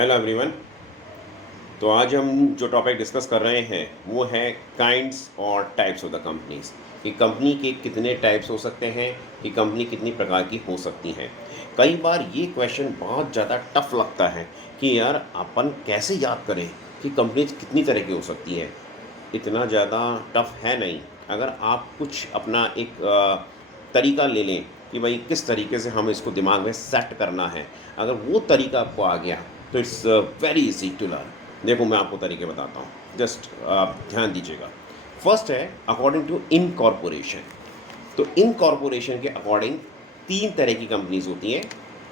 Hello everyone. तो आज हम जो टॉपिक डिस्कस कर रहे हैं वो है काइंड्स और टाइप्स ऑफ द कंपनीज, कि कंपनी के कितने टाइप्स हो सकते हैं, कि कंपनी कितनी प्रकार की हो सकती हैं। कई बार ये क्वेश्चन बहुत ज़्यादा टफ लगता है कि यार अपन कैसे याद करें कि कंपनीज कितनी तरह की हो सकती है। इतना ज़्यादा टफ है नहीं। अगर आप कुछ अपना एक तरीका ले लें कि भाई किस तरीके से हम इसको दिमाग में सेट करना है, अगर वो तरीका आपको आ गया तो it's very easy to learn. देखो मैं आपको तरीके बताता हूँ, जस्ट आप ध्यान दीजिएगा। फर्स्ट है अकॉर्डिंग टू इनकॉर्पोरेशन। तो इनकॉर्पोरेशन के अकॉर्डिंग तीन तरह की कंपनीज होती हैं: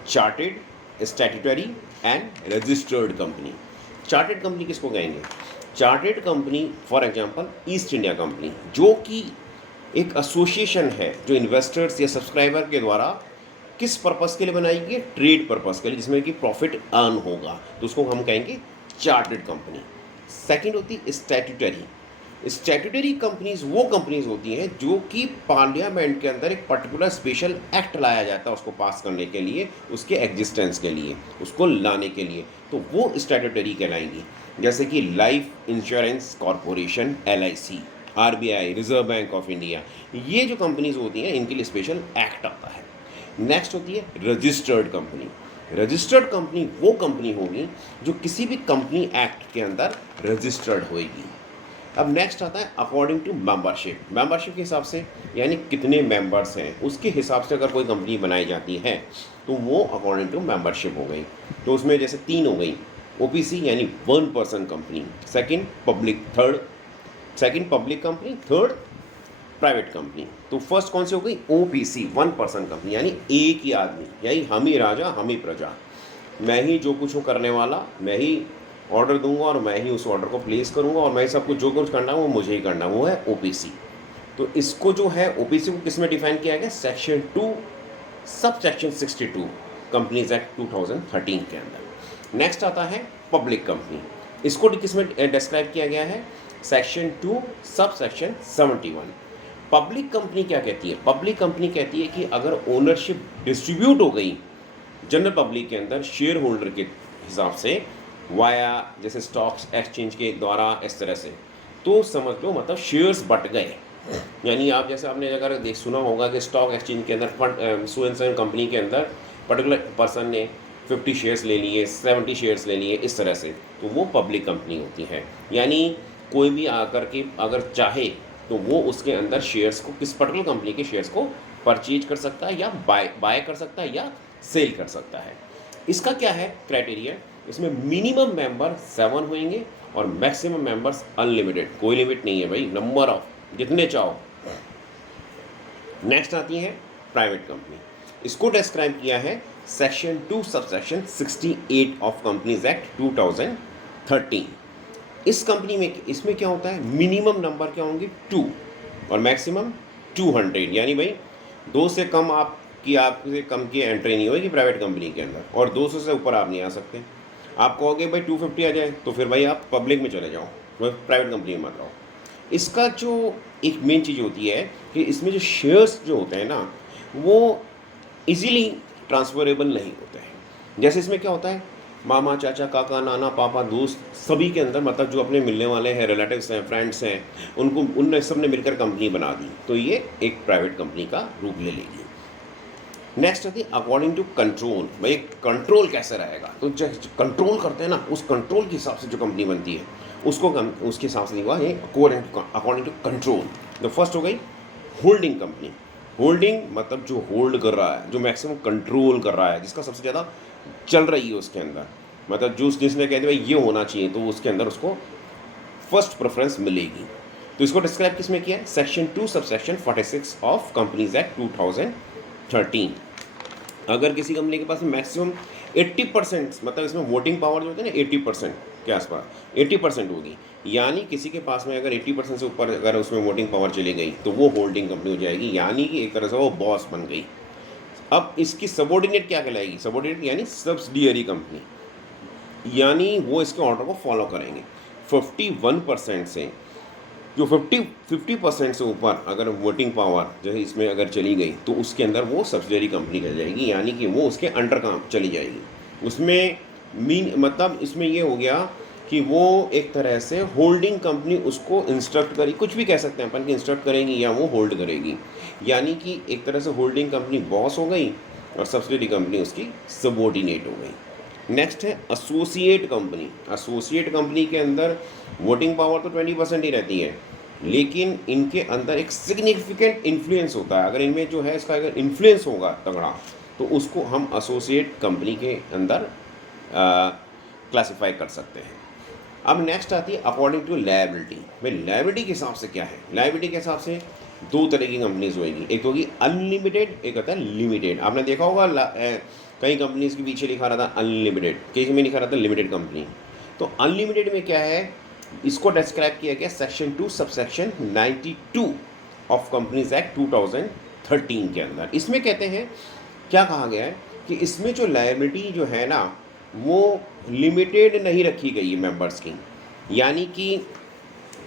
chartered, statutory and registered company. Chartered company किसको कहेंगे? Chartered company for example east India company, जो कि एक एसोसिएशन है जो इन्वेस्टर्स या सब्सक्राइबर के द्वारा किस पर्पस के लिए बनाई गई है? ट्रेड पर्पस के लिए, जिसमें कि प्रॉफिट अर्न होगा, तो उसको हम कहेंगे चार्टेड कंपनी। सेकंड होती है स्टैट्यूटरी। स्टैट्यूटरी कंपनीज वो कंपनीज होती हैं जो कि पार्लियामेंट के अंदर एक पर्टिकुलर स्पेशल एक्ट लाया जाता है उसको पास करने के लिए, उसके एग्जिस्टेंस के लिए, उसको लाने के लिए, तो वो स्टैट्यूटरी कहलाएंगी। जैसे कि life insurance corporation LIC, RBI reserve bank of India, ये जो कंपनीज होती हैं इनके लिए स्पेशल एक्ट आता है। नेक्स्ट होती है रजिस्टर्ड कंपनी। रजिस्टर्ड कंपनी वो कंपनी होगी जो किसी भी कंपनी एक्ट के अंदर रजिस्टर्ड होगी। अब नेक्स्ट आता है अकॉर्डिंग टू मेंबरशिप। मेंबरशिप के हिसाब से, यानी कितने मेंबर्स हैं उसके हिसाब से अगर कोई कंपनी बनाई जाती है तो वो अकॉर्डिंग टू मेंबरशिप हो गई। तो उसमें जैसे तीन हो गई: OPC यानी one person company, second public company, third private company. तो फर्स्ट कौन सी हो गई? OPC वन पर्सन कंपनी, यानी एक ही आदमी, यानी हम ही राजा हम ही प्रजा, मैं ही जो कुछ हो करने वाला, मैं ही ऑर्डर दूंगा और मैं ही उस ऑर्डर को प्लेस करूंगा और मैं ही सब कुछ जो कुछ करना है वो मुझे ही करना, वो है OPC। तो इसको जो है OPC को किस में डिफाइन किया गया? Section 2 sub section 62 companies act 2013 के अंदर। नेक्स्ट आता है पब्लिक कंपनी। इसको किस में डिस्क्राइब किया गया है? Section 2 sub section 71। Public company क्या कहती है? पब्लिक कंपनी कहती है कि अगर ओनरशिप डिस्ट्रीब्यूट हो गई जनरल पब्लिक के अंदर शेयर होल्डर के हिसाब से, वाया जैसे स्टॉक्स एक्सचेंज के द्वारा, इस तरह से, तो समझ लो मतलब शेयर्स बट गए। यानी आप जैसे आपने अगर देख सुना होगा कि स्टॉक एक्सचेंज के अंदर सो एंड सो कंपनी के अंदर पर्टिकुलर पर्सन ने 50 शेयर्स ले लिए, 70 शेयर्स ले लिए, इस तरह से, तो वो पब्लिक कंपनी होती है। यानी कोई भी आकर के अगर चाहे तो वो उसके अंदर शेयर्स को, किस पर्टिकुलर कंपनी के शेयर्स को परचेज कर सकता है या बाय कर सकता है या सेल कर सकता है। इसका क्या है क्राइटेरिया? इसमें मिनिमम मेंबर 7 होंगे और मैक्सिमम मेंबर्स अनलिमिटेड, कोई लिमिट नहीं है भाई, नंबर ऑफ जितने चाहो। नेक्स्ट आती है प्राइवेट कंपनी। इसको डिस्क्राइब किया है section 2 subsection 68 of companies act 2013। इस कंपनी में, इसमें क्या होता है? मिनिमम नंबर क्या होंगे? 2 और मैक्सिमम 200, यानी भाई 2 से कम आपसे कम की एंट्री नहीं होगी प्राइवेट कंपनी के अंदर, और 200 से ऊपर आप नहीं आ सकते। आप कहोगे भाई 250 आ जाए तो फिर भाई आप पब्लिक में चले जाओ, प्राइवेट कंपनी में मत रहो। इसका जो एक मेन चीज़ होती है कि इसमें जो शेयर्स जो होते हैं ना, वो इजीली ट्रांसफरेबल नहीं होते हैं। जैसे इसमें क्या होता है, मामा, चाचा, काका, नाना, पापा, दोस्त, सभी के अंदर, मतलब जो अपने मिलने वाले हैं, रिलेटिव्स हैं, फ्रेंड्स हैं, उनको उनने सब ने मिलकर कंपनी बना दी, तो ये एक प्राइवेट कंपनी का रूप ले लेगी। नेक्स्ट आती है अकॉर्डिंग टू कंट्रोल। भाई कंट्रोल कैसे रहेगा? तो जो कंट्रोल करते हैं ना, उस कंट्रोल के हिसाब से जो कंपनी बनती है उसको उसके हिसाब से नहीं हुआ, ये अकॉर्डिंग टू कंट्रोल। तो फर्स्ट हो गई होल्डिंग कंपनी। होल्डिंग मतलब जो होल्ड कर रहा है, जो मैक्सिमम कंट्रोल कर रहा है, जिसका सबसे ज़्यादा चल रही है उसके अंदर, मतलब जो जिसने कहते भाई ये होना चाहिए, तो उसके अंदर उसको फर्स्ट प्रेफरेंस मिलेगी। तो इसको डिस्क्राइब किस में किया है? Section 2 subsection 46 of companies act 2013। अगर किसी कंपनी के पास मैक्सिमम 80%, मतलब इसमें वोटिंग पावर जो होती है ना 80% के आसपास, 80% होगी, यानी किसी के पास में अगर 80% से ऊपर अगर उसमें वोटिंग पावर चली गई तो वो होल्डिंग कंपनी हो जाएगी, यानी कि एक तरह से वो बॉस बन गई। अब इसकी सबऑर्डिनेट क्या कहलाएगी? सबऑर्डिनेट यानी सब्सिडियरी कंपनी, यानी वो इसके ऑर्डर को फॉलो करेंगे। 51% से जो 50% से ऊपर अगर वोटिंग पावर जैसे इसमें अगर चली गई तो उसके अंदर वो सब्सिडियरी कंपनी कह जाएगी, यानी कि वो उसके अंडर काम चली जाएगी। उसमें मीन मतलब इसमें ये हो गया कि वो एक तरह से होल्डिंग कंपनी उसको इंस्ट्रक्ट करी, कुछ भी कह सकते हैं अपन कि इंस्ट्रक्ट करेगी या वो होल्ड करेगी, यानी कि एक तरह से होल्डिंग कंपनी बॉस हो गई और सब्सिडरी कंपनी उसकी सबॉर्डिनेट हो गई। नेक्स्ट है एसोसिएट कंपनी। एसोसिएट कंपनी के अंदर वोटिंग पावर तो 20% ही रहती है, लेकिन इनके अंदर एक सिग्निफिकेंट इन्फ्लुएंस होता है। अगर इनमें जो है इसका अगर इन्फ्लुएंस होगा तगड़ा तो उसको हम एसोसिएट कंपनी के अंदर क्लासिफाई कर सकते हैं। अब नेक्स्ट आती है अकॉर्डिंग टू लायबिलिटी। भाई लायबिलिटी के हिसाब से क्या है? लायबिलिटी के हिसाब से दो तरह की कंपनीज होगी, एक होगी अनलिमिटेड, एक होता है लिमिटेड। आपने देखा होगा कई कंपनीज के पीछे लिखा रहता है अनलिमिटेड, किसी में लिखा रहता है लिमिटेड कंपनी। तो अनलिमिटेड में क्या है, इसको डिस्क्राइब किया गया section 2 subsection 92 of companies act 2013 के अंदर। इसमें कहते हैं, क्या कहा गया है कि इसमें जो लायबिलिटी जो है ना वो लिमिटेड नहीं रखी गई है मेंबर्स की, यानी कि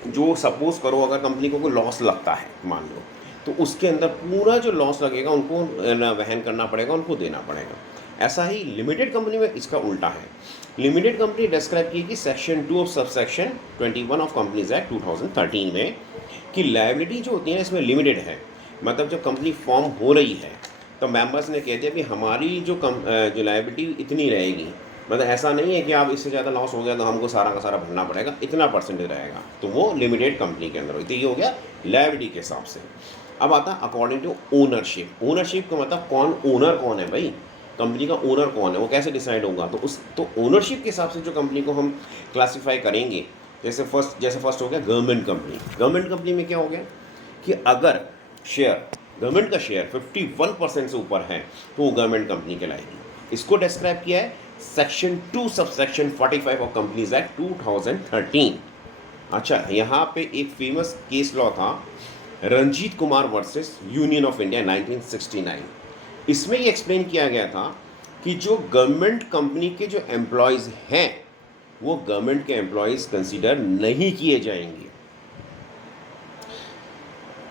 जो सपोज करो अगर कंपनी को कोई लॉस लगता है मान लो, तो उसके अंदर पूरा जो लॉस लगेगा उनको वहन करना पड़ेगा, उनको देना पड़ेगा। ऐसा ही लिमिटेड कंपनी में इसका उल्टा है। लिमिटेड कंपनी डिस्क्राइब की कि section 2 of subsection 21 of companies act 2013 में कि लायबिलिटी जो होती है इसमें लिमिटेड है। मतलब जब कंपनी फॉर्म हो रही है तो मेंबर्स ने कह दिया कि हमारी जो लायबिलिटी इतनी रहेगी, मतलब ऐसा नहीं है कि आप इससे ज़्यादा लॉस हो गया तो हमको सारा का सारा भरना पड़ेगा, इतना परसेंटेज रहेगा, तो वो लिमिटेड कंपनी के अंदर होती है। ये हो गया लायबिलिटी के हिसाब से। अब आता है अकॉर्डिंग टू ओनरशिप। ओनरशिप का मतलब कौन ओनर कौन है भाई, कंपनी का ओनर कौन है, वो कैसे डिसाइड होगा? तो ओनरशिप के हिसाब से जो कंपनी को हम क्लासीफाई करेंगे, जैसे फर्स्ट हो गया गवर्नमेंट कंपनी। गवर्नमेंट कंपनी में क्या हो गया कि अगर गवर्नमेंट का शेयर 51% से ऊपर है तो वो गवर्नमेंट कंपनी कहलाएगी। इसको डिस्क्राइब किया है section 2 subsection 45 of companies act 2013। अच्छा, यहाँ पे एक फेमस केस लॉ था Ranjit Kumar versus Union of India 1969। इसमें ये एक्सप्लेन किया गया था कि जो गवर्नमेंट कंपनी के जो एम्प्लॉयज़ हैं वो गवर्नमेंट के एम्प्लॉयज़ कंसीडर नहीं किए जाएंगे।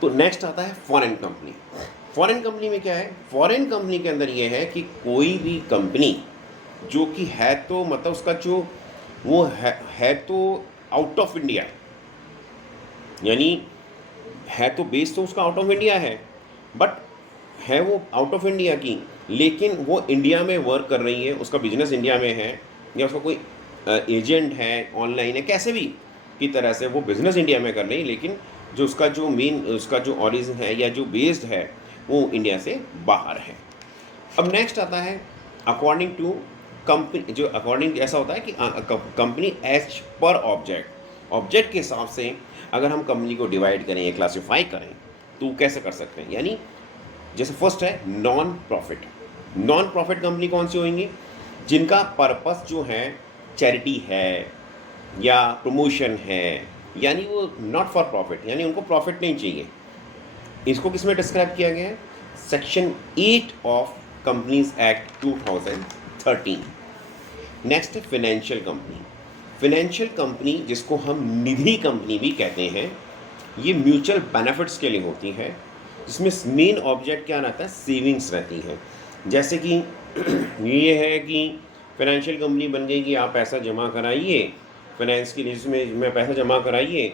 तो नेक्स्ट आता है फॉरेन कंपनी। फॉरेन कंपनी में क्या है? फॉरेन कंपनी के अंदर ये है कि कोई भी कंपनी जो कि है तो मतलब उसका जो वो है तो आउट ऑफ इंडिया, यानी है तो बेस तो उसका आउट ऑफ इंडिया है, बट है वो आउट ऑफ इंडिया की, लेकिन वो इंडिया में वर्क कर रही है, उसका बिजनेस इंडिया में है, या उसका कोई एजेंट है, ऑनलाइन है, कैसे भी की तरह से वो बिज़नेस इंडिया में कर रही है, लेकिन जो उसका जो मेन उसका जो ऑरिजिन है या जो बेस्ड है वो इंडिया से बाहर है। अब नेक्स्ट आता है अकॉर्डिंग टू कंपनी। जो अकॉर्डिंग ऐसा होता है कि कंपनी एज पर ऑब्जेक्ट के हिसाब से अगर हम कंपनी को डिवाइड करें या क्लासीफाई करें तो कैसे कर सकते हैं? यानी जैसे फर्स्ट है non profit. Non profit company कौन सी होंगी? जिनका पर्पस जो है चैरिटी है या प्रमोशन है, यानी वो नॉट फॉर प्रॉफिट, यानी उनको प्रॉफिट नहीं चाहिए। इसको किस में डिस्क्राइब किया गया है? Section 8 of companies act 2013। Next है फिनेंशियल कंपनी। फिनेंशियल कंपनी जिसको हम निधि कंपनी भी कहते हैं, ये म्यूचुअल बेनिफिट्स के लिए होती है, जिसमें मेन ऑब्जेक्ट क्या रहता है? सेविंग्स रहती है। जैसे कि ये है कि फाइनेंशियल कंपनी बन गई कि आप पैसा जमा कराइए फाइनेंस के लिए, जिसमें पैसा जमा कराइए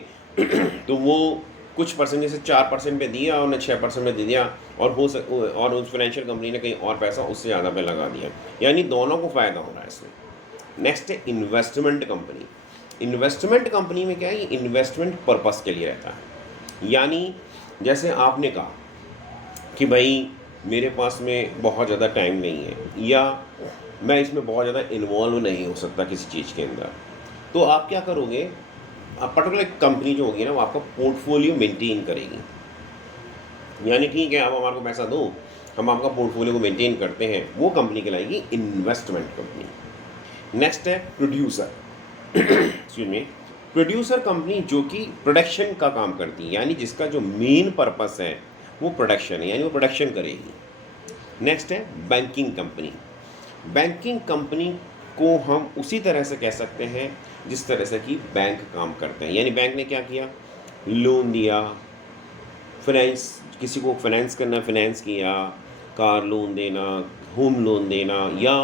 तो वो कुछ परसेंट जैसे 4% पे दिया और 6% में दे दिया, और और उस फाइनेंशियल कंपनी ने कहीं और पैसा उससे ज़्यादा पे लगा दिया, यानी दोनों को फ़ायदा हो रहा है इसमें। नेक्स्ट है इन्वेस्टमेंट कंपनी। इन्वेस्टमेंट कंपनी में क्या है? ये इन्वेस्टमेंट पर्पस के लिए रहता है। यानी जैसे आपने कहा कि भाई मेरे पास में बहुत ज़्यादा टाइम नहीं है, या मैं इसमें बहुत ज़्यादा इन्वॉल्व नहीं हो सकता किसी चीज़ के अंदर, तो आप क्या करोगे? पर्टिकुलर कंपनी जो होगी ना वो आपका पोर्टफोलियो मेंटेन करेगी, यानी ठीक है आप हमारे को पैसा दो, हम आपका पोर्टफोलियो को मेंटेन करते हैं, वो कंपनी कहलाएगी इन्वेस्टमेंट कंपनी। नेक्स्ट है producer. Excuse me, producer company जो कि प्रोडक्शन का काम करती है, यानी जिसका जो मेन पर्पस है वो प्रोडक्शन है, यानी वो प्रोडक्शन करेगी। नेक्स्ट है बैंकिंग कंपनी। बैंकिंग कंपनी को हम उसी तरह से कह सकते हैं जिस तरह से कि बैंक काम करते हैं, यानी बैंक ने क्या किया? लोन दिया, फाइनेंस, किसी को फाइनेंस करना, फाइनेंस किया, कार लोन देना, होम लोन देना, या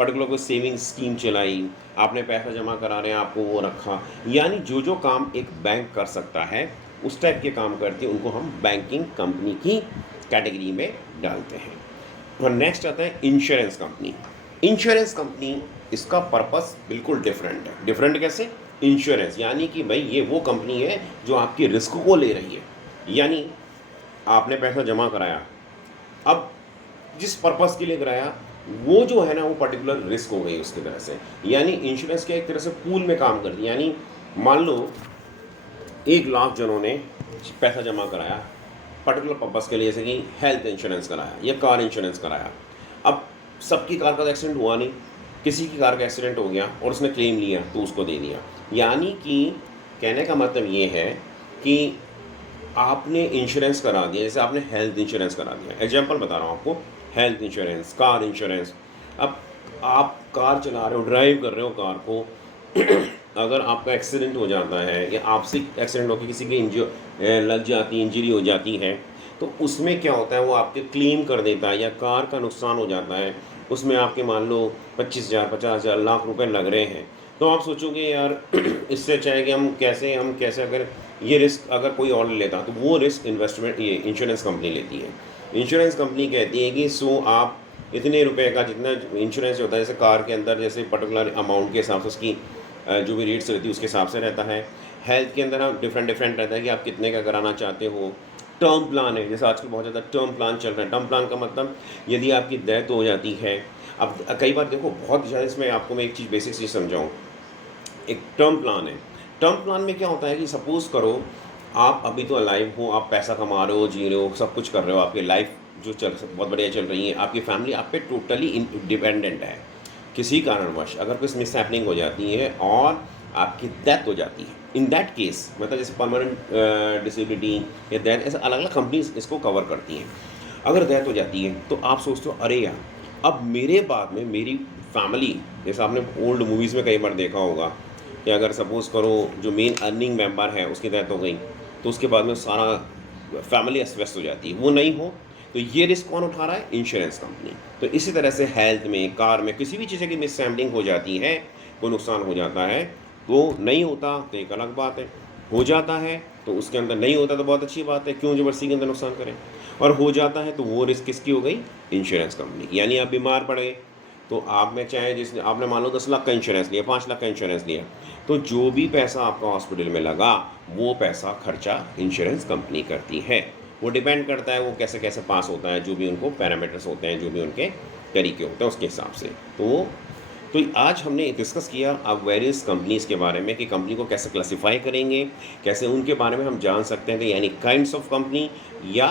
पर्टिकुलर कोई सेविंग स्कीम चलाई, आपने पैसा जमा करा रहे हैं, आपको वो रखा, यानी जो काम एक बैंक कर सकता है उस टाइप के काम करती है, उनको हम बैंकिंग कंपनी की कैटेगरी में डालते हैं। और नेक्स्ट आता है इंश्योरेंस कंपनी। इंश्योरेंस कंपनी, इसका पर्पस बिल्कुल डिफरेंट है। डिफरेंट कैसे? इंश्योरेंस यानी कि भाई ये वो कंपनी है जो आपकी रिस्क को ले रही है, यानी आपने पैसा जमा कराया, अब जिस पर्पस के लिए कराया वो जो है ना वो पर्टिकुलर रिस्क हो गई उसकी तरह से। यानी इंश्योरेंस क्या एक तरह से पूल में काम करती है, यानी मान लो 1 लाख जनों ने पैसा जमा कराया पर्टिकुलर पर्पस के लिए, जैसे कि हेल्थ इंश्योरेंस कराया या कार इंश्योरेंस कराया। अब सबकी कार का एक्सीडेंट हुआ नहीं, किसी की कार का एक्सीडेंट हो गया और उसने क्लेम लिया तो उसको दे दिया। यानी कि कहने का मतलब ये है कि आपने इंश्योरेंस करा दिया, जैसे आपने हेल्थ इंश्योरेंस करा दिया। एग्जांपल बता रहा हूँ आपको, हेल्थ इंश्योरेंस, कार इंश्योरेंस। अब आप कार चला रहे हो, ड्राइव कर रहे हो कार को, अगर आपका एक्सीडेंट हो जाता है या आपसे एक्सीडेंट होकर किसी की लग जाती, इंजरी हो जाती है, तो उसमें क्या होता है वो आपके क्लेम कर देता है, या कार का नुकसान हो जाता है, उसमें आपके मान लो 25,000, 50,000, लाख रुपए लग रहे हैं, तो आप सोचोगे यार इससे अच्छा है कि हम कैसे अगर ये रिस्क अगर कोई और ले लेता, तो वो रिस्क इन्वेस्टमेंट ये इंश्योरेंस कंपनी लेती है। इंश्योरेंस कंपनी कहती है कि आप इतने रुपए का जितना इंश्योरेंस होता है, जैसे कार के अंदर जैसे पर्टिकुलर अमाउंट के हिसाब से उसकी जो भी रेट्स रहती है उसके हिसाब से रहता है। हेल्थ के अंदर हम डिफरेंट रहता है कि आप कितने का कराना चाहते हो। टर्म प्लान है, जैसे आजकल बहुत ज़्यादा टर्म प्लान चल रहा है। टर्म प्लान का मतलब यदि आपकी डेथ हो जाती है, अब कई बार देखो बहुत ज़्यादा, इसमें आपको मैं एक चीज़ बेसिक चीज़ समझाऊँ। एक टर्म प्लान है, टर्म प्लान में क्या होता है कि सपोज़ करो आप अभी तो अलाइव हो, आप पैसा कमा रहे हो, जी रहे हो, सब कुछ कर रहे हो, आपकी लाइफ जो बहुत बढ़िया चल रही है, आपकी फैमिली आप पे टोटली डिपेंडेंट है। किसी कारणवश अगर कुछ मिसहैपनिंग हो जाती है और आपकी डेथ हो जाती है, इन दैट केस मतलब जैसे परमानेंट डिसेबिलिटी या डेथ, ऐसे अलग अलग कंपनीज इसको कवर करती हैं। अगर डेथ हो जाती है तो आप सोचते हो अरे यार अब मेरे बाद में मेरी फैमिली, जैसे आपने ओल्ड मूवीज़ में कई बार देखा होगा कि अगर सपोज़ करो जो मेन अर्निंग मेंबर है उसकी डेथ हो गई, तो उसके बाद में सारा फैमिली अस्त व्यस्त हो जाती है। वो नहीं हो तो ये रिस्क कौन उठा रहा है? Insurance company. तो इसी तरह से हेल्थ में, कार में, किसी भी चीज़ की मिसहैपनिंग हो जाती है, कोई नुकसान हो जाता है, तो नहीं होता तो एक अलग बात है, हो जाता है तो उसके अंदर नहीं होता तो बहुत अच्छी बात है, क्यों ज़बरदस्ती के अंदर नुकसान करें। और हो जाता है तो वो रिस्क किसकी हो गई? इंश्योरेंस कंपनी की। यानी आप बीमार पड़ गए तो आप में चाहे जिसने आपने मान लो 10 लाख का इंश्योरेंस लिया, 5 लाख का इंश्योरेंस लिया, तो जो भी पैसा आपका हॉस्पिटल में लगा वो पैसा खर्चा इंश्योरेंस कंपनी करती है। वो डिपेंड करता है वो कैसे कैसे पास होता है, जो भी उनको पैरामीटर्स होते हैं, जो भी उनके तरीके होते हैं उसके हिसाब से। तो आज हमने डिस्कस किया अब वेरियस कंपनीज़ के बारे में कि कंपनी को कैसे क्लासिफाई करेंगे, कैसे उनके बारे में हम जान सकते हैं कि यानी काइंड्स ऑफ कंपनी या